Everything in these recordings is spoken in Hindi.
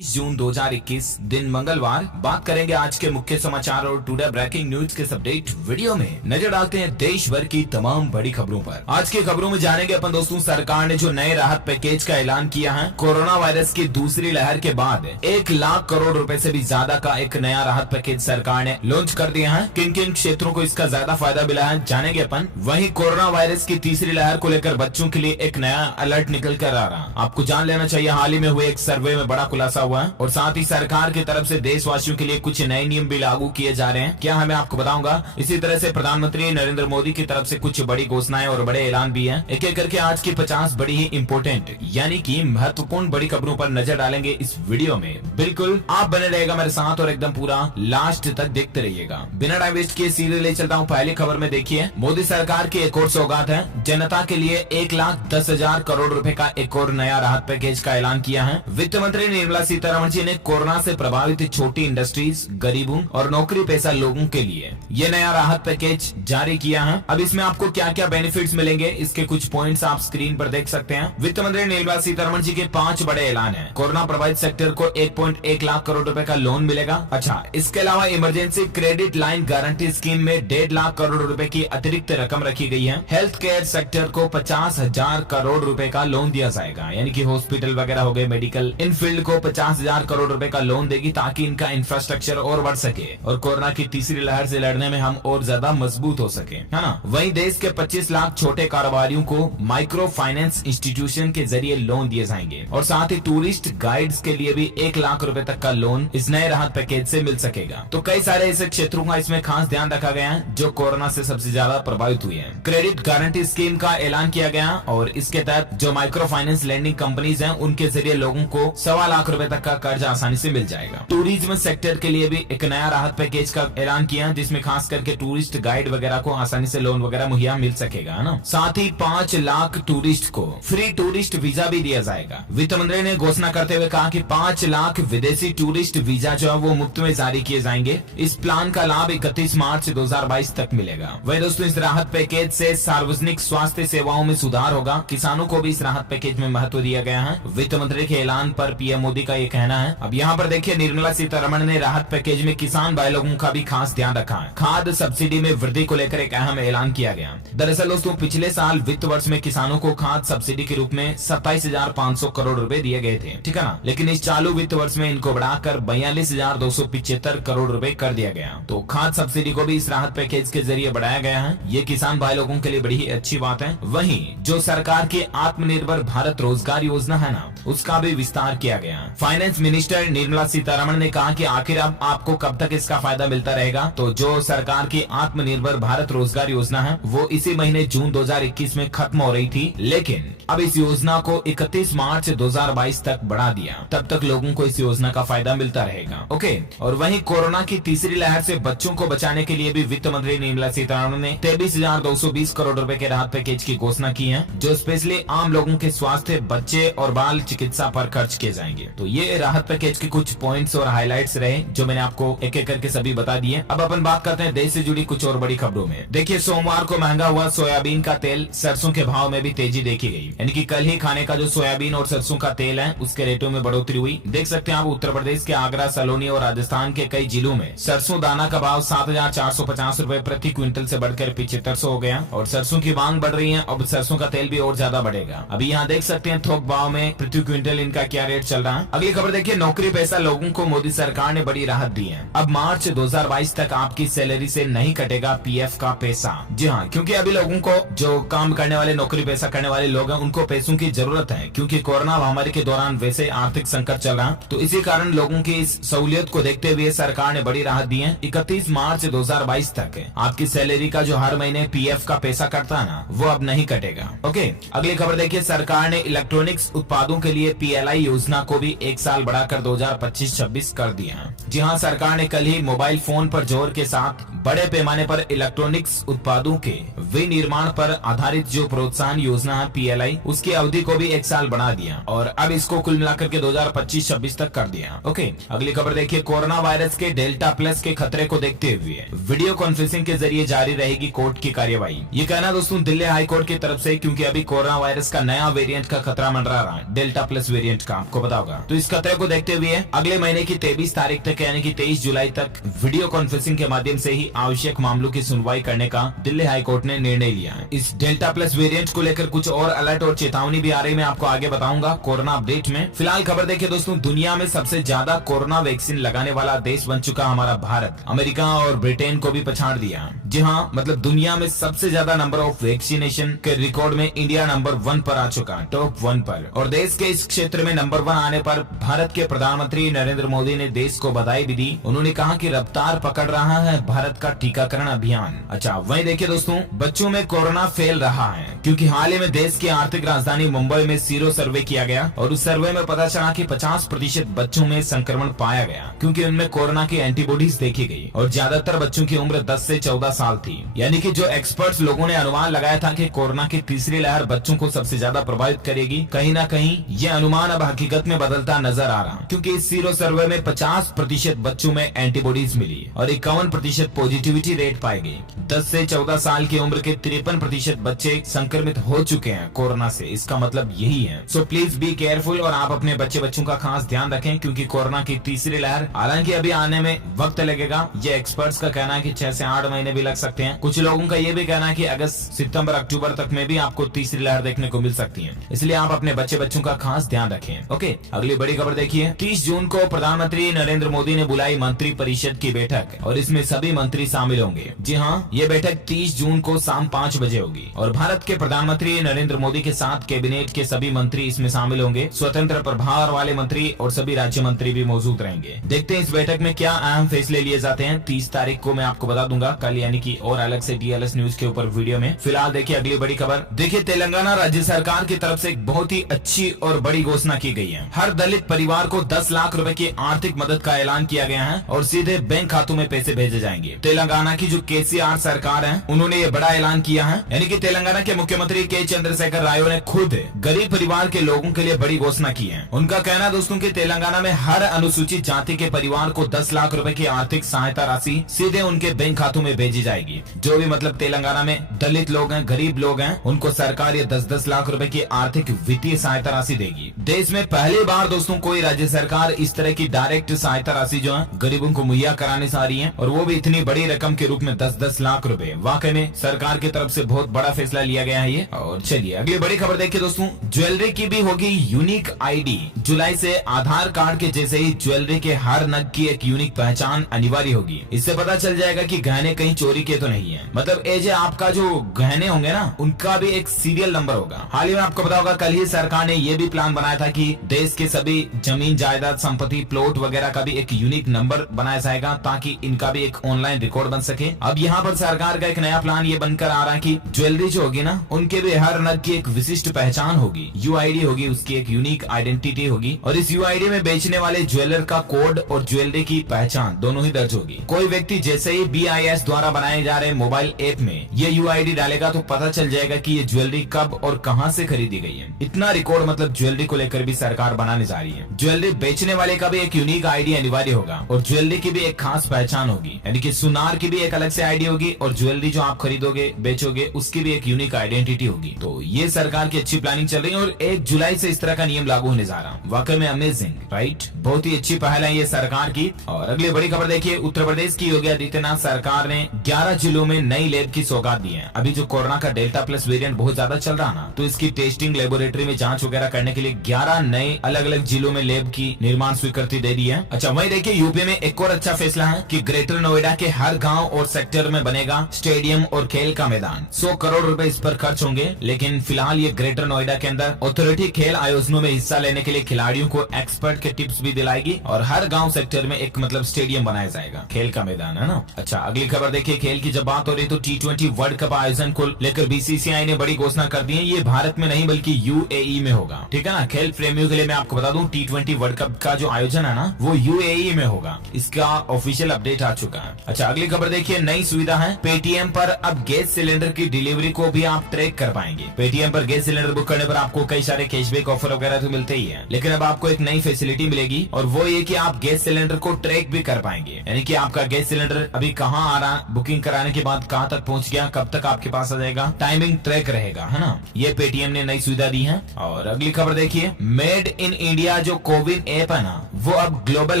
जून 2021 दिन मंगलवार। बात करेंगे आज के मुख्य समाचार और टुडे ब्रेकिंग न्यूज के अपडेट वीडियो में। नजर डालते हैं देश भर की तमाम बड़ी खबरों पर। आज की खबरों में जानेंगे अपन दोस्तों, सरकार ने जो नए राहत पैकेज का ऐलान किया है कोरोना वायरस की दूसरी लहर के बाद 1 लाख करोड़ रुपए से भी ज्यादा का एक नया राहत पैकेज सरकार ने लॉन्च कर दिया है। किन किन क्षेत्रों को इसका ज्यादा फायदा मिला है जानेंगे अपन। वहीं कोरोना वायरस की तीसरी लहर को लेकर बच्चों के लिए एक नया अलर्ट निकल कर आ रहा है। आपको जान लेना चाहिए, हाल ही में हुए एक सर्वे में बड़ा खुलासा हुआ है और साथ ही सरकार की तरफ से देशवासियों के लिए कुछ नए नियम भी लागू किए जा रहे हैं। क्या है मैं आपको बताऊंगा। इसी तरह से प्रधानमंत्री नरेंद्र मोदी की तरफ से कुछ बड़ी घोषणाएं और बड़े ऐलान भी हैं। एक एक करके आज की 50 बड़ी ही इंपोर्टेंट यानी कि महत्वपूर्ण बड़ी खबरों पर नजर डालेंगे इस वीडियो में। बिल्कुल आप बने रहेगा मेरे साथ और एकदम पूरा लास्ट तक देखते रहिएगा। बिना टाइम वेस्ट किए सीधे ले चलता हूँ पहली खबर में। देखिए, मोदी सरकार की एक और सौगात है। जनता के लिए 1,10,000 करोड़ रुपए का एक और नया राहत पैकेज का ऐलान किया है। वित्त मंत्री निर्मला सीतारमण जी ने कोरोना से प्रभावित छोटी इंडस्ट्रीज, गरीबों और नौकरी पेशा लोगों के लिए ये नया राहत पैकेज जारी किया है। अब इसमें आपको क्या क्या बेनिफिट्स मिलेंगे इसके कुछ पॉइंट्स आप स्क्रीन पर देख सकते हैं। वित्त मंत्री निर्मला सीतारमण जी के 5 बड़े ऐलान हैं। कोरोना प्रभावित सेक्टर को 1.1 लाख करोड़ रुपए का लोन मिलेगा। अच्छा, इसके अलावा emergency credit line guarantee scheme में 1.5 लाख करोड़ रुपए की अतिरिक्त रकम रखी गई है। हेल्थ केयर सेक्टर को 50,000 करोड़ रुपए का लोन दिया जाएगा, यानी कि हॉस्पिटल वगैरह हो गए, मेडिकल इन फील्ड को 50,000 करोड़ रुपए का लोन देगी ताकि इनका इंफ्रास्ट्रक्चर और बढ़ सके और कोरोना की तीसरी लहर से लड़ने में हम और ज्यादा मजबूत हो सके, है ना। वहीं देश के 25 लाख छोटे कारोबारियों को माइक्रो फाइनेंस इंस्टीट्यूशन के जरिए लोन दिए जाएंगे और साथ ही टूरिस्ट गाइड्स के लिए भी 1 लाख रुपए तक का लोन इस नए राहत पैकेज से मिल सकेगा। तो कई सारे ऐसे क्षेत्रों का इसमें खास ध्यान रखा गया है जो कोरोना से सबसे ज्यादा प्रभावित हुए हैं। क्रेडिट गारंटी स्कीम का ऐलान किया गया और इसके तहत जो माइक्रो फाइनेंस लेंडिंग कंपनीज हैं उनके जरिए लोगों को 1.25 लाख रुपए तक का कर्ज आसानी से मिल जाएगा। टूरिज्म सेक्टर के लिए भी एक नया राहत पैकेज का ऐलान किया जिसमें खास करके टूरिस्ट गाइड वगैरह को आसानी से लोन वगैरह मुहैया मिल सकेगा, है ना। साथ ही 5 लाख टूरिस्ट को फ्री टूरिस्ट वीजा भी दिया जाएगा। वित्त मंत्री ने घोषणा करते हुए कहा कि 5 लाख विदेशी टूरिस्ट वीजा जो है वो मुफ्त में जारी किए जाएंगे। इस प्लान का लाभ 31 मार्च 2022 तक मिलेगा। वही दोस्तों, इस राहत पैकेज से सार्वजनिक स्वास्थ्य सेवाओं में सुधार होगा। किसानों को भी इस राहत पैकेज में महत्व दिया गया है। वित्त मंत्री के ऐलान पर पीएम मोदी का ये कहना है। अब यहाँ पर देखिए, निर्मला सीतारमण ने राहत पैकेज में किसान भाई लोगों का भी खास ध्यान रखा है। खाद सब्सिडी में वृद्धि को लेकर एक अहम ऐलान किया गया। दरअसल दोस्तों, पिछले साल वित्त वर्ष में किसानों को खाद सब्सिडी के रूप में 27,500 करोड़ रुपए दिए गए थे, ठीक है ना। लेकिन इस चालू वित्त वर्ष में इनको बढ़ाकर 42,275 करोड़ रुपए कर दिया गया। तो खाद सब्सिडी को भी इस राहत पैकेज के जरिए बढ़ाया गया है। ये किसान भाई लोगों के लिए बड़ी ही अच्छी बात है। वहीं जो सरकार की आत्मनिर्भर भारत रोजगार योजना है ना, उसका भी विस्तार किया गया। फाइनेंस मिनिस्टर निर्मला सीतारमण ने कहा कि आखिर अब आपको कब तक इसका फायदा मिलता रहेगा। तो जो सरकार की आत्मनिर्भर भारत रोजगार योजना है वो इसी महीने जून 2021 में खत्म हो रही थी, लेकिन अब इस योजना को 31 मार्च 2022 तक बढ़ा दिया। तब तक लोगों को इस योजना का फायदा मिलता रहेगा। ओके, और वहीं कोरोना की तीसरी लहर से बच्चों को बचाने के लिए भी वित्त मंत्री निर्मला सीतारमण ने 23,220 करोड़ रुपए के राहत पैकेज की घोषणा की है, जो स्पेशली आम लोगों के स्वास्थ्य, बच्चे और बाल चिकित्सा पर खर्च किए जाएंगे। तो ये राहत पैकेज के कुछ पॉइंट्स और हाइलाइट्स रहे जो मैंने आपको एक एक करके सभी बता दिए। अब अपन बात करते हैं देश से जुड़ी कुछ और बड़ी खबरों में। देखिए, सोमवार को महंगा हुआ सोयाबीन का तेल, सरसों के भाव में भी तेजी देखी गई। यानी कि कल ही खाने का जो सोयाबीन और सरसों का तेल है उसके रेटों में बढ़ोतरी हुई। देख सकते हैं आप, उत्तर प्रदेश के आगरा, सलोनी और राजस्थान के कई जिलों में सरसों दाना का भाव 7,450 रुपए प्रति क्विंटल से बढ़कर 7500 हो गया और सरसों की मांग बढ़ रही है। अब सरसों का तेल भी और ज्यादा बढ़ेगा। अभी यहाँ देख सकते हैं थोक भाव में प्रति क्विंटल इनका क्या रेट चल रहा है। अगली खबर देखिए, नौकरी पेशा लोगों को मोदी सरकार ने बड़ी राहत दी है। अब मार्च 2022 तक आपकी सैलरी से नहीं कटेगा पीएफ का पैसा। जी हाँ, क्योंकि अभी लोगों को जो काम करने वाले, नौकरी पैसा करने वाले लोग हैं, उनको पैसों की जरूरत है क्योंकि कोरोना महामारी के दौरान वैसे आर्थिक संकट चल रहा। तो इसी कारण लोगों की इस सहूलियत को देखते हुए सरकार ने बड़ी राहत दी है। 31 मार्च 2022 तक आपकी सैलरी का जो हर महीने पीएफ का पैसा कटता है ना, वो अब नहीं कटेगा। ओके, अगली खबर देखिए, सरकार ने इलेक्ट्रॉनिक्स उत्पादों के लिए पीएलआई योजना को भी 1 साल बढ़ाकर 2025-26 कर दिया। जी हाँ, सरकार ने कल ही मोबाइल फोन पर जोर के साथ बड़े पैमाने पर इलेक्ट्रॉनिक्स उत्पादों के विनिर्माण पर आधारित जो प्रोत्साहन योजना है पीएलआई, उसकी अवधि को भी 1 साल बढ़ा दिया और अब इसको कुल मिलाकर के 2025-26 तक कर दिया। ओके, अगली खबर देखिए, कोरोना वायरस के डेल्टा प्लस के खतरे को देखते हुए वीडियो कॉन्फ्रेंसिंग के जरिए जारी रहेगी कोर्ट की कार्यवाही। ये कहना दोस्तों दिल्ली हाई कोर्ट की तरफ से, क्योंकि अभी कोरोना वायरस का नया वेरिएंट का खतरा मंडरा रहा है, डेल्टा प्लस वेरिएंट का, आपको पता होगा। तो इस खतरे को देखते हुए अगले महीने की 23 तारीख तक यानी कि 23 जुलाई तक वीडियो कॉन्फ्रेंसिंग के माध्यम से ही आवश्यक मामलों की सुनवाई करने का दिल्ली हाई कोर्ट ने निर्णय लिया है। इस डेल्टा प्लस वेरिएंट को लेकर कुछ और अलर्ट और चेतावनी भी आ रही, मैं आपको आगे बताऊंगा कोरोना अपडेट में। फिलहाल खबर देखिए दोस्तों, दुनिया में सबसे ज्यादा कोरोना वैक्सीन लगाने वाला देश बन चुका हमारा भारत। अमेरिका और ब्रिटेन को भी पछाड़ दिया। जी हाँ, मतलब दुनिया में सबसे ज्यादा नंबर ऑफ वैक्सीनेशन के रिकॉर्ड में इंडिया नंबर 1 पर आ चुका, टॉप 1 पर। और देश के इस क्षेत्र में नंबर 1 आने पर भारत के प्रधानमंत्री नरेंद्र मोदी ने देश को बधाई भी दी। उन्होंने कहा कि रफ्तार पकड़ रहा है भारत का टीकाकरण अभियान। अच्छा, वहीं देखिए दोस्तों, बच्चों में कोरोना फैल रहा है क्योंकि हाल ही में देश की आर्थिक राजधानी मुंबई में सीरो सर्वे किया गया और उस सर्वे में पता चला कि 50% बच्चों में संक्रमण पाया गया क्योंकि उनमें कोरोना की एंटीबॉडीज देखी गई और ज्यादातर बच्चों की उम्र 10 से 14 साल थी। यानी कि जो एक्सपर्ट्स लोगों ने अनुमान लगाया था कि कोरोना की तीसरी लहर बच्चों को सबसे ज्यादा प्रभावित करेगी, कहीं ना कहीं ये अनुमान अब हकीकत में बदलता नजर आ रहा, क्योंकि इस सीरो सर्वे में 50% बच्चों में एंटीबॉडीज मिली और 51% पॉजिटिविटी रेट पाई गई। 10 से 14 साल की उम्र के 53% बच्चे संक्रमित हो चुके हैं कोरोना से। इसका मतलब यही है। सो प्लीज बी केयरफुल और आप अपने बच्चों का खास ध्यान रखें क्योंकि कोरोना की तीसरी लहर हालांकि अभी आने में वक्त लगेगा। ये एक्सपर्ट्स का कहना है कि 6 से 8 महीने भी लग सकते हैं। कुछ लोगों का ये भी कहना है कि अगस्त, सितंबर, अक्टूबर तक में भी आपको तीसरी लहर देखने को मिल सकती है। इसलिए आप अपने बच्चों का खास ध्यान रखें। ओके, अगली बड़ी खबर देखिए। 30 जून को प्रधानमंत्री नरेंद्र मोदी ने बुलाई मंत्री परिषद की बैठक और इसमें सभी मंत्री शामिल होंगे। जी हाँ, ये बैठक 30 जून को शाम 5 बजे होगी और भारत के प्रधानमंत्री नरेंद्र मोदी के साथ कैबिनेट के सभी मंत्री इसमें शामिल होंगे। स्वतंत्र प्रभार वाले मंत्री और सभी राज्य मंत्री भी मौजूद रहेंगे। देखते हैं इस बैठक में क्या अहम फैसले लिए जाते हैं। 30 तारीख को मैं आपको बता दूंगा कल, यानी कि और अलग से DLS न्यूज के ऊपर वीडियो में। फिलहाल देखिए अगली बड़ी खबर। देखिए, तेलंगाना राज्य सरकार की तरफ से एक बहुत ही अच्छी और बड़ी घोषणा की गई है। हर दलित परिवार को 10 लाख रुपए की आर्थिक मदद का ऐलान किया गया है और सीधे बैंक खातों में पैसे भेजे जाएंगे। तेलंगाना की जो KCR सरकार है, उन्होंने ये बड़ा ऐलान किया है। यानी कि तेलंगाना के मुख्यमंत्री के चंद्रशेखर राव ने खुद गरीब परिवार के लोगों के लिए बड़ी घोषणा की है। उनका कहना है दोस्तों कि तेलंगाना में हर अनुसूचित जाति के परिवार को 10 लाख रुपए की आर्थिक सहायता राशि सीधे उनके बैंक खातों में भेजी जाएगी। जो भी मतलब तेलंगाना में दलित लोग हैं, गरीब लोग हैं, उनको सरकार ये 10-10 लाख रुपए की आर्थिक वित्तीय सहायता राशि देगी। देश में पहली बार दोस्तों कोई राज्य सरकार इस तरह की डायरेक्ट सहायता राशि जो है गरीबों को मुहैया कराने से आ रही है और वो भी इतनी बड़ी रकम के रूप में 10-10 लाख रुपए। वाकई में सरकार की तरफ से बहुत बड़ा फैसला लिया गया है ये। और चलिए अगली बड़ी खबर देखिए दोस्तों, ज्वेलरी की भी होगी यूनिक ID। जुलाई से आधार कार्ड के जैसे ही ज्वेलरी के हर नग की एक यूनिक पहचान अनिवार्य होगी। इससे पता चल जाएगा कि गहने कहीं चोरी के तो नहीं है। मतलब ये जो आपका जो गहने होंगे ना, उनका भी एक सीरियल नंबर होगा। हाल ही में आपको पता होगा कल ही सरकार ने ये भी प्लान बनाया था कि देश के सभी जमीन जायदाद संपत्ति प्लॉट वगैरह का भी एक यूनिक नंबर बनाया जाएगा ताकि इनका भी एक ऑनलाइन रिकॉर्ड बन सके। अब यहाँ पर सरकार का एक नया प्लान ये बनकर आ रहा है कि ज्वेलरी जो होगी ना, उनके भी हर नग की एक विशिष्ट पहचान होगी, UID होगी, उसकी एक यूनिक आइडेंटिटी होगी और इस UID में बेचने वाले ज्वेलर का कोड और ज्वेलरी की पहचान दोनों ही दर्ज होगी। कोई व्यक्ति जैसे ही BIS द्वारा बनाए जा रहे मोबाइल ऐप में ये UID डालेगा तो पता चल जाएगा कि ये ज्वेलरी कब और कहां से खरीदी गई है। इतना रिकॉर्ड मतलब ज्वेलरी को लेकर भी सरकार बनाने जा रही है। ज्वेलरी बेचने वाले का भी एक यूनिक ID अनिवार्य होगा और ज्वेलरी की भी एक खास पहचान होगी। यानी कि सुनार की भी एक अलग से ID होगी और ज्वेलरी जो आप खरीदोगे बेचोगे उसकी भी एक यूनिक आइडेंटिटी होगी। तो ये सरकार की अच्छी प्लानिंग चल रही है और 1 जुलाई से इस तरह का नियम लागू होने जा रहा है। वाकई में अमेजिंग, राइट? बहुत ही अच्छी पहल है ये सरकार की। और अगली बड़ी खबर देखिए, उत्तर प्रदेश की योगी आदित्यनाथ सरकार ने 11 जिलों में नई लैब की सौगात दी है। अभी जो कोरोना का डेल्टा प्लस वेरिएंट बहुत ज्यादा चल रहा ना, तो इसकी टेस्टिंग लेबोरेटरी में जांच वगैरह करने के लिए 11 नए अलग अलग जिलों में लैब की निर्माण स्वीकृति दे दी है। अच्छा, वहीं देखिए यूपी में एक और अच्छा फैसला है कि ग्रेटर नोएडा के हर गांव और सेक्टर में बनेगा स्टेडियम और खेल का मैदान। 100 करोड़ रुपए इस पर खर्च होंगे। लेकिन फिलहाल ये ग्रेटर नोएडा के अंदर अथॉरिटी खेल आयोजनों में हिस्सा लेने के लिए खिलाड़ियों को एक्सपर्ट के टिप्स भी दिलाएगी और हर गांव सेक्टर में एक मतलब स्टेडियम बनाया जाएगा, खेल का मैदान, है ना। अच्छा, अगली खबर देखिए, खेल की जब बात हो रही तो T20 वर्ल्ड कप आयोजन को लेकर BCCI ने बड़ी घोषणा कर दी है। ये भारत में नहीं बल्कि UAE में होगा, ठीक है ना। खेल प्रेमियों के लिए मैं आपको बता दूं T20 वर्ल्ड कप का जो आयोजन है ना, वो UAE में होगा। इसका ऑफिशियल अपडेट आ चुका है। अच्छा, अगली खबर देखिए, नई सुविधा है पेटीएम पर अब गैस सिलेंडर की डिलीवरी को भी आप ट्रैक कर पाएंगे। पेटीएम पर गैस सिलेंडर बुक करने पर आपको कई सारे कैशबैक ऑफर वगैरह तो मिलते ही है, लेकिन अब आपको एक नई फैसिलिटी मिलेगी और वो ये कि आप गैस सिलेंडर को ट्रैक भी कर पाएंगे। यानी कि आपका गैस सिलेंडर अभी कहाँ आ रहा, बुकिंग कराने के बाद कहाँ तक पहुँच गया, कब तक आपके पास आ जाएगा, टाइमिंग ट्रैक रहेगा, है ना। ये पेटीएम ने नई सुविधा दी है। और अगली खबर देखिए, मेड इन इंडिया इंडिया जो कोविन ऐप है ना, वो अब ग्लोबल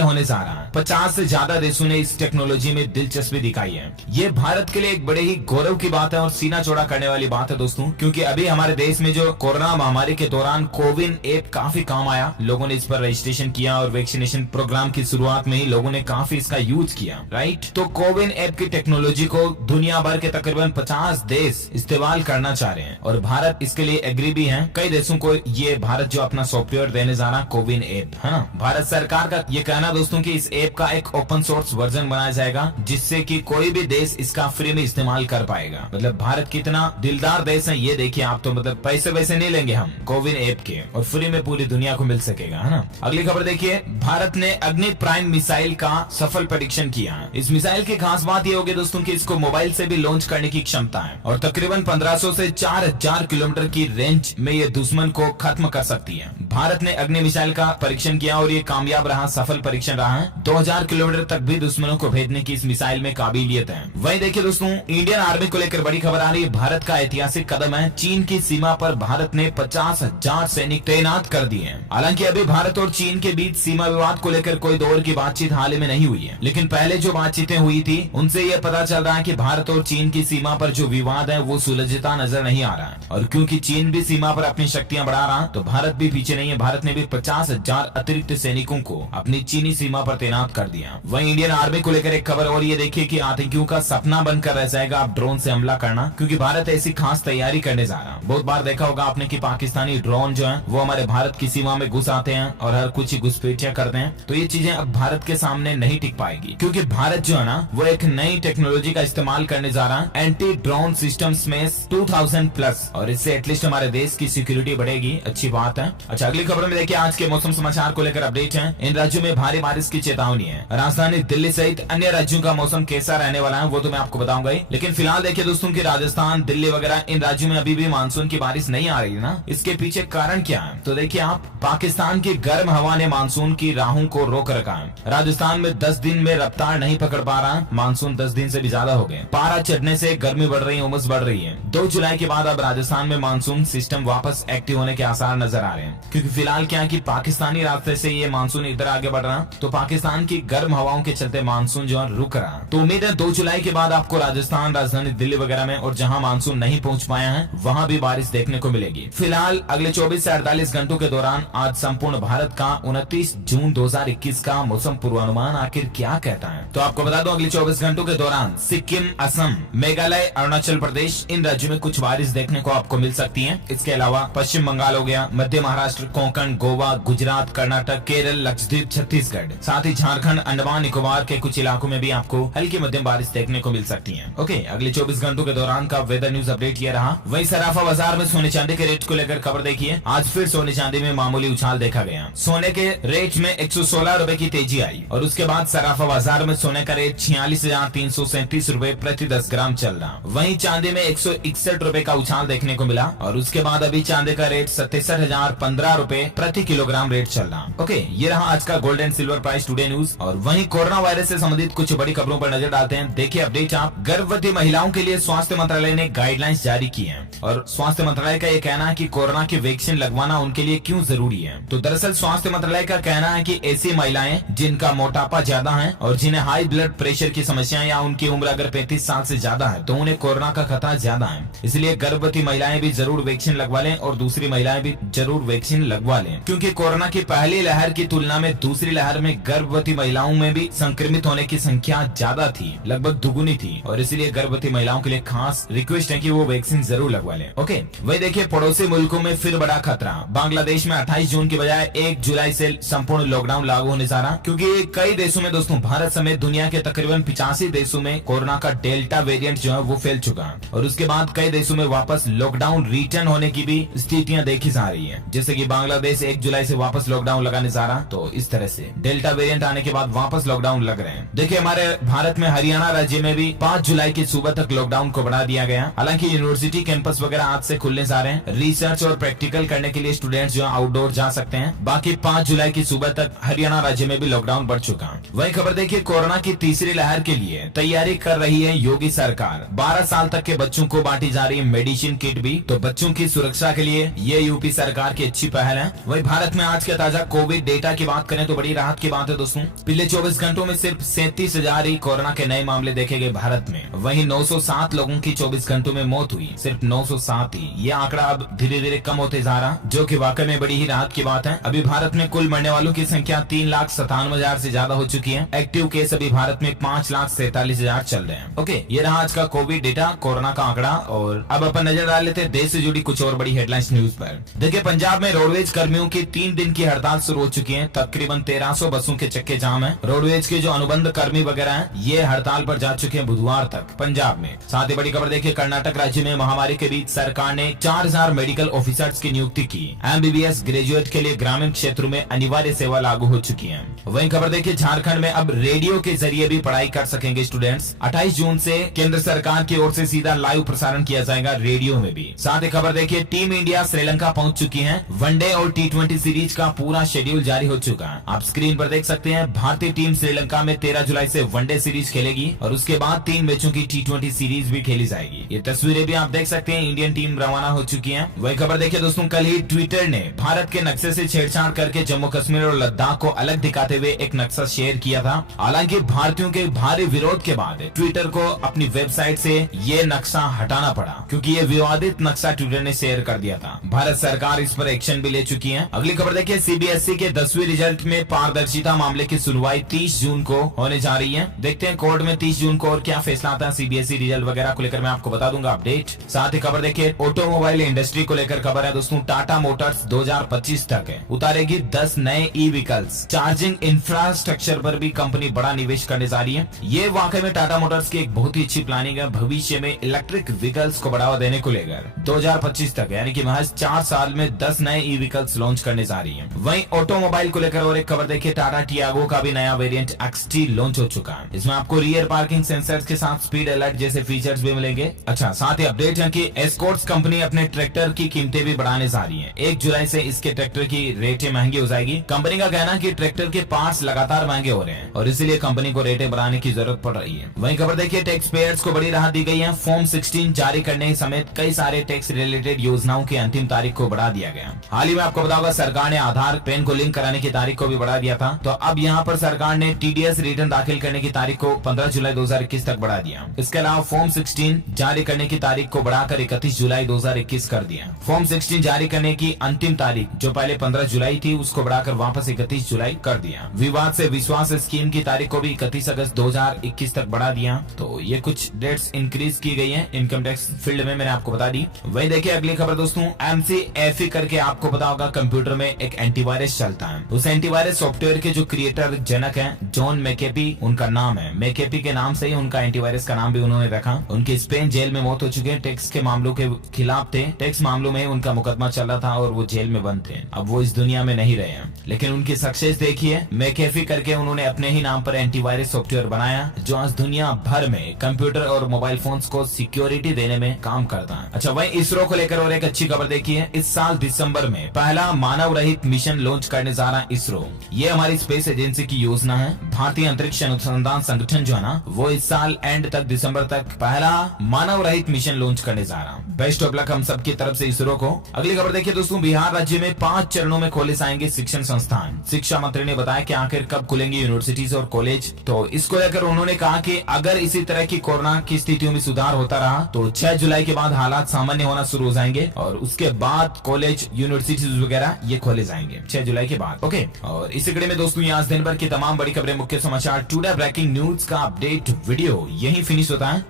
होने जा रहा है। 50 से ज्यादा देशों ने इस टेक्नोलॉजी में दिलचस्पी दिखाई है। ये भारत के लिए एक बड़े ही गौरव की बात है और सीना चौड़ा करने वाली बात है दोस्तों, क्योंकि अभी हमारे देश में जो कोरोना महामारी के दौरान कोविन ऐप काफी काम आया। लोगों ने इस पर रजिस्ट्रेशन किया और वैक्सीनेशन प्रोग्राम की शुरुआत में ही लोगों ने काफी इसका यूज किया, राइट। तो कोविन ऐप की टेक्नोलॉजी को दुनिया भर के तकरीबन 50 देश इस्तेमाल करना चाह रहे हैं और भारत इसके लिए एग्री भी है। कई देशों को ये भारत जो अपना सॉफ्टवेयर देने जा रहा कोविन ऐप है ना। भारत सरकार का ये कहना दोस्तों कि इस ऐप का एक ओपन सोर्स वर्जन बनाया जाएगा, जिससे कि कोई भी देश इसका फ्री में इस्तेमाल कर पाएगा। मतलब भारत कितना दिलदार देश है ये देखिए आप। तो मतलब पैसे वैसे नहीं लेंगे हम कोविन ऐप के, और फ्री में पूरी दुनिया को मिल सकेगा, है ना। अगली खबर देखिए, भारत ने अग्नि प्राइम मिसाइल का सफल प्रेडिक्शन किया है। इस मिसाइल की खास बात ये होगी दोस्तों कि इसको मोबाइल से भी लॉन्च करने की क्षमता है और तकरीबन 1500 से 4000 किलोमीटर की रेंज में ये दुश्मन को खत्म कर सकती है। भारत ने अग्नि मिसाइल का परीक्षण किया और ये कामयाब रहा, सफल परीक्षण रहा है। 2000 किलोमीटर तक भी दुश्मनों को भेजने की इस मिसाइल में काबिलियत है। वहीं देखिए दोस्तों, इंडियन आर्मी को लेकर बड़ी खबर आ रही है। भारत का ऐतिहासिक कदम है। चीन की सीमा पर भारत ने 50,000 सैनिक तैनात कर दिए हैं। हालांकि अभी भारत और चीन के बीच सीमा विवाद को लेकर कोई दौर की बातचीत हाल ही में नहीं हुई है, लेकिन पहले जो बातचीतें हुई थी उनसे यह पता चल रहा है कि भारत और चीन की सीमा पर जो विवाद है वो सुलझता नजर नहीं आ रहा है। और क्योंकि चीन भी सीमा पर अपनी शक्तियां बढ़ा रहा, तो भारत भी पीछे नहीं है। भारत ने भी 50,000 अतिरिक्त सैनिकों को अपनी चीनी सीमा पर तैनात कर दिया। वहीं इंडियन आर्मी को लेकर एक खबर और ये देखिए कि आतंकियों का सपना बनकर रह जाएगा अब ड्रोन से हमला करना, क्योंकि भारत ऐसी खास तैयारी करने जा रहा है। बहुत बार देखा होगा आपने कि पाकिस्तानी ड्रोन जो है वो हमारे भारत की सीमा में घुस आते हैं और हर कुछ घुसपैठियां करते हैं। तो ये चीजें अब भारत के सामने नहीं टिक पाएगी, क्योंकि भारत जो है ना वो एक नई टेक्नोलॉजी का इस्तेमाल करने जा रहा है, एंटी ड्रोन सिस्टम स्मेश 2000+, और इससे एटलीस्ट हमारे देश की सिक्योरिटी बढ़ेगी। अच्छी बात है। अच्छा, अगली खबर में देखिए, आज के मौसम समाचार को लेकर अपडेट है। इन राज्यों में भारी बारिश की चेतावनी है। राजधानी दिल्ली सहित अन्य राज्यों का मौसम कैसा रहने वाला है वो तो मैं आपको बताऊंगा ही, लेकिन फिलहाल देखिए दोस्तों की राजस्थान, दिल्ली वगैरह इन राज्यों में अभी भी मानसून की बारिश नहीं आ रही है ना। इसके पीछे कारण क्या है? तो देखिए आप, पाकिस्तान की गर्म हवा ने मानसून की राहों को रोक रखा है। राजस्थान में 10 दिन में रफ्तार नहीं पकड़ पा रहा, मानसून 10 दिन से भी ज्यादा हो गए। पारा चढ़ने से गर्मी बढ़ रही है, उमस बढ़ रही है। 2 जुलाई के बाद अब राजस्थान में मानसून सिस्टम वापस एक्टिव होने के आसार नजर आ रहे हैं, क्योंकि फिलहाल क्या है कि पाकिस्तानी रास्ते से ये मानसून इधर आगे बढ़ रहा, तो पाकिस्तान की गर्म हवाओं के चलते मानसून जो है रुक रहा। तो उम्मीद है 2 जुलाई के बाद आपको राजस्थान, राजधानी दिल्ली वगैरह में और जहां मानसून नहीं पहुंच पाया है वहां भी बारिश देखने को मिलेगी। फिलहाल अगले 24 से 48 घंटों के दौरान आज संपूर्ण भारत का 29 जून 2021 का मौसम पूर्वानुमान आखिर क्या कहता है? तो आपको बता दो, अगले 24 घंटों के दौरान सिक्किम, असम, मेघालय, अरुणाचल प्रदेश इन राज्यों में कुछ बारिश देखने को आपको मिल सकती है। इसके अलावा पश्चिम बंगाल हो गया, मध्य महाराष्ट्र, कोंकण, गोवा, गुजरात, कर्नाटक, केरल, लक्षद्वीप, छत्तीसगढ़, साथ ही झारखंड, अंडमान निकोबार के कुछ इलाकों में भी आपको हल्की मध्यम बारिश देखने को मिल सकती है। ओके, अगले 24 घंटों के दौरान का वेदर न्यूज अपडेट ये रहा। वहीं सराफा बाजार में सोने चांदी के रेट को लेकर खबर देखिए। आज फिर सोने चांदी में मामूली उछाल देखा गया। सोने के रेट में 116 रुपए की तेजी आई और उसके बाद सराफा बाजार में सोने का रेट 46,337 रुपए प्रति 10 ग्राम चल रहा। वहीं चांदी में 161 रुपए का उछाल देखने को मिला और उसके बाद अभी चांदी का रेट 67,015 रुपए प्रति किलोग्राम रेट चल रहा। ओके, ये रहा आज का gold and silver price today news. और वहीं कोरोना वायरस से संबंधित कुछ बड़ी खबरों पर नजर डालते हैं। देखिए अपडेट आप, गर्भवती महिलाओं के लिए स्वास्थ्य मंत्रालय ने गाइडलाइंस जारी की है और स्वास्थ्य मंत्रालय का ये कहना है कि कोरोना की वैक्सीन लगवाना उनके लिए क्यों जरूरी है। तो दरअसल स्वास्थ्य मंत्रालय का कहना है कि ऐसी महिलाएं जिनका मोटापा ज्यादा है और जिन्हें हाई ब्लड प्रेशर की समस्या या उनकी उम्र अगर 35 साल से ज्यादा है तो उन्हें कोरोना का खतरा ज्यादा है। इसलिए गर्भवती महिलाएं भी जरूर वैक्सीन लगवा लें और दूसरी महिलाएं भी जरूर वैक्सीन लगवा लें, क्योंकि कोरोना की पहली लहर की तुलना में दूसरी लहर में गर्भवती महिलाओं में भी संक्रमित होने की संख्या ज्यादा थी, लगभग दुगुनी थी। और इसलिए गर्भवती महिलाओं के लिए खास रिक्वेस्ट है कि वो वैक्सीन जरूर लगवा लें। ओके, वही देखिए पड़ोसी मुल्कों में फिर बड़ा खतरा। बांग्लादेश में 28 जून की बजाय 1 जुलाई से संपूर्ण लॉकडाउन लागू होने जा रहा, क्योंकि कई देशों में दोस्तों, भारत समेत दुनिया के तकरीबन 85 देशों में कोरोना का डेल्टा वेरिएंट जो है वो फैल चुका है और उसके बाद कई देशों में वापस लॉकडाउन रिटर्न होने की भी स्थितियां देखी जा रही है। जैसे कि बांग्लादेश 1 जुलाई से वापस लॉकडाउन लगाने जा रहा, तो इस तरह से डेल्टा वेरिएंट आने के बाद वापस लॉकडाउन लग रहे हैं। देखिए हमारे भारत में हरियाणा राज्य में भी 5 जुलाई की सुबह तक लॉकडाउन को बढ़ा दिया गया। हालांकि यूनिवर्सिटी कैंपस वगैरह आज से खुलने जा रहे हैं। रिसर्च और प्रैक्टिकल करने के लिए स्टूडेंट्स जो आउटडोर जा सकते हैं। बाकी 5 जुलाई की सुबह तक हरियाणा राज्य में भी लॉकडाउन बढ़ चुका है। वही खबर देखिए, कोरोना की तीसरी लहर के लिए तैयारी कर रही है योगी सरकार। 12 साल तक के बच्चों को बांटी जा रही है मेडिसिन किट भी। तो बच्चों की सुरक्षा के लिए ये यूपी सरकार की अच्छी पहल है। वही भारत में में आज के ताजा कोविड डेटा की बात करें तो बड़ी राहत की बात है दोस्तों। पिछले 24 घंटों में सिर्फ 37,000 ही कोरोना के नए मामले देखे गए भारत में। वहीं 907 लोगों की 24 घंटों में मौत हुई, सिर्फ 907 ही। ये आंकड़ा अब धीरे धीरे कम होते जा रहा, जो कि वाकई में बड़ी ही राहत की बात है। अभी भारत में कुल मरने वालों की संख्या 3,97,000 से ज्यादा हो चुकी है। एक्टिव केस अभी भारत में 5,47,000 चल रहे हैं। ओके, ये रहा आज का कोविड डेटा, कोरोना का आंकड़ा। और अब अपन नजर डाल लेते हैं देश से जुड़ी कुछ और बड़ी हेडलाइंस न्यूज पर। देखिए, पंजाब में रोडवेज कर्मियों की 3 दिन की हड़ताल शुरू हो चुकी है। तकरीबन 1300 बसों के चक्के जाम है। रोडवेज के जो अनुबंध कर्मी वगैरह हैं, ये हड़ताल पर जा चुके हैं बुधवार तक पंजाब में। साथ ही बड़ी खबर देखिए, कर्नाटक राज्य में महामारी के बीच सरकार ने 4000 मेडिकल ऑफिसर्स की नियुक्ति की। MBBS ग्रेजुएट के लिए ग्रामीण क्षेत्रों में अनिवार्य सेवा लागू हो चुकी है। वहीं खबर देखिए, झारखंड में अब रेडियो के जरिए भी पढ़ाई कर सकेंगे स्टूडेंट्स। 28 जून से केंद्र सरकार की ओर से सीधा लाइव प्रसारण किया जाएगा रेडियो में भी। साथ ही खबर देखिए, टीम इंडिया श्रीलंका पहुंच चुकी है। वनडे और T20 सीरीज का पूरा शेड्यूल जारी हो चुका है। आप स्क्रीन पर देख सकते हैं, भारतीय टीम श्रीलंका में 13 जुलाई से वनडे सीरीज खेलेगी और उसके बाद 3 मैचों की T20 सीरीज भी खेली जाएगी। ये तस्वीरें भी आप देख सकते हैं, इंडियन टीम रवाना हो चुकी है। वही खबर देखिए दोस्तों, कल ही ट्विटर ने भारत के नक्शे से छेड़छाड़ करके जम्मू कश्मीर और लद्दाख को अलग दिखाते हुए एक नक्शा शेयर किया था। हालांकि भारतीयों के भारी विरोध के बाद ट्विटर को अपनी वेबसाइट से ये नक्शा हटाना पड़ा, क्योंकि ये विवादित नक्शा ट्विटर ने शेयर कर दिया था। भारत सरकार इस पर एक्शन भी ले चुकी है। अगली खबर देखिए, CBSE के 10वीं रिजल्ट में पारदर्शिता मामले की सुनवाई 30 जून को होने जा रही है। देखते हैं कोर्ट में 30 जून को और क्या फैसला आता है। CBSE रिजल्ट वगैरह को लेकर मैं आपको बता दूंगा अपडेट। साथ ही खबर देखिए, ऑटोमोबाइल इंडस्ट्री को लेकर खबर है दोस्तों। टाटा मोटर्स 2025 तक उतारेगी 10 नए ई-व्हीकल्स। चार्जिंग इंफ्रास्ट्रक्चर पर भी कंपनी बड़ा निवेश करने जा रही है। ये वाकई में टाटा मोटर्स की एक बहुत ही अच्छी प्लानिंग है भविष्य में इलेक्ट्रिक व्हीकल्स को बढ़ावा देने को लेकर। 2025 तक यानी कि महज 4 साल में 10 नए ई-व्हीकल्स लॉन्च करने जा रही है। वहीं ऑटोमोबाइल को लेकर और एक खबर देखिए, टाटा टियागो का भी नया वेरिएंट XT लॉन्च हो चुका है। इसमें आपको रियर पार्किंग सेंसर्स के साथ स्पीड अलर्ट जैसे फीचर्स भी मिलेंगे। अच्छा, साथ ही अपडेट है कि एस्कॉर्ट्स कंपनी अपने ट्रैक्टर की कीमतें भी बढ़ाने जा रही है। 1 जुलाई से इसके ट्रैक्टर की रेटें महंगी हो जाएगी। कंपनी का कहना है कि ट्रैक्टर के पार्ट्स लगातार महंगे हो रहे हैं और इसीलिए कंपनी को रेटें बढ़ाने की जरूरत पड़ रही है। वहीं खबर देखिए, टैक्स पेयर्स को बड़ी राहत दी गई है। फॉर्म 16 जारी करने समेत कई सारे टैक्स रिलेटेड योजनाओं की अंतिम तारीख को बढ़ा दिया गया। हाल ही में आपको बताऊंगा, सरकार ने आधार पैन को लिंक कराने की तारीख को भी बढ़ा दिया था। तो अब यहाँ पर सरकार ने TDS रिटर्न दाखिल करने की तारीख को 15 जुलाई 2021 तक बढ़ा दिया। इसके अलावा फॉर्म 16 जारी करने की तारीख को बढ़ाकर 31 जुलाई 2021 कर दिया। फॉर्म 16 जारी करने की अंतिम तारीख जो पहले 15 जुलाई थी, उसको बढ़ाकर वापस 31 जुलाई कर दिया। विवाद से विश्वास स्कीम की तारीख को भी 31 अगस्त 2021 तक बढ़ा दिया। तो ये कुछ डेट्स इंक्रीज की गई है इनकम टैक्स फील्ड में, मैंने आपको बता दी। वही देखिए अगली खबर दोस्तों, MCAFE करके आपको पता होगा कंप्यूटर में एक एंटीवायरस चलता है। उस एंटीवायरस सॉफ्टवेयर के जो क्रिएटर जनक हैं, जॉन मैकेपी उनका नाम है। मैकेपी के नाम से ही उनका एंटीवायरस का नाम भी उन्होंने रखा। उनकी स्पेन जेल में मौत हो चुकी है। टैक्स के मामलों के खिलाफ थे। टैक्स मामलों में उनका मुकदमा चल रहा था और वो जेल में बंद थे। अब वो इस दुनिया में नहीं रहे हैं, लेकिन उनकी सक्सेस देखिए। मैकेफी करके उन्होंने अपने ही नाम पर एंटीवायरस सॉफ्टवेयर बनाया जो आज दुनिया भर में कंप्यूटर और मोबाइल फोन्स को सिक्योरिटी देने में काम करता है। अच्छा, वहीं इसरो को लेकर और एक अच्छी खबर देखिए। इस साल दिसंबर में पहला मानव रहित मिशन लॉन्च करने जा रहा है इसरो। ये हमारी स्पेस एजेंसी की योजना है। भारतीय अंतरिक्ष अनुसंधान संगठन जो है ना, वो इस साल एंड तक दिसंबर तक पहला मानव रहित मिशन लॉन्च करने जा रहा है। बेस्ट ऑफ लक हम सबकी तरफ से इसरो को। अगली खबर देखिए दोस्तों, बिहार राज्य में 5 चरणों में खोले जाएंगे शिक्षण संस्थान। शिक्षा मंत्री ने बताया कि आखिर कब खुलेंगे यूनिवर्सिटीज और कॉलेज। तो इसको लेकर उन्होंने कहा कि अगर इसी तरह की कोरोना की स्थितियों में सुधार होता रहा तो 6 जुलाई के बाद हालात सामान्य होना शुरू हो जाएंगे और उसके बाद कॉलेज यूनिवर्सिटीज वगैरह ये खोले जाएंगे 6 जुलाई के बाद। ओके, और इसी कड़ी में दोस्तों आज दिन भर की तमाम बड़ी खबरें, मुख्य समाचार, टुडे ब्रेकिंग न्यूज का अपडेट वीडियो यही फिनिश होता है।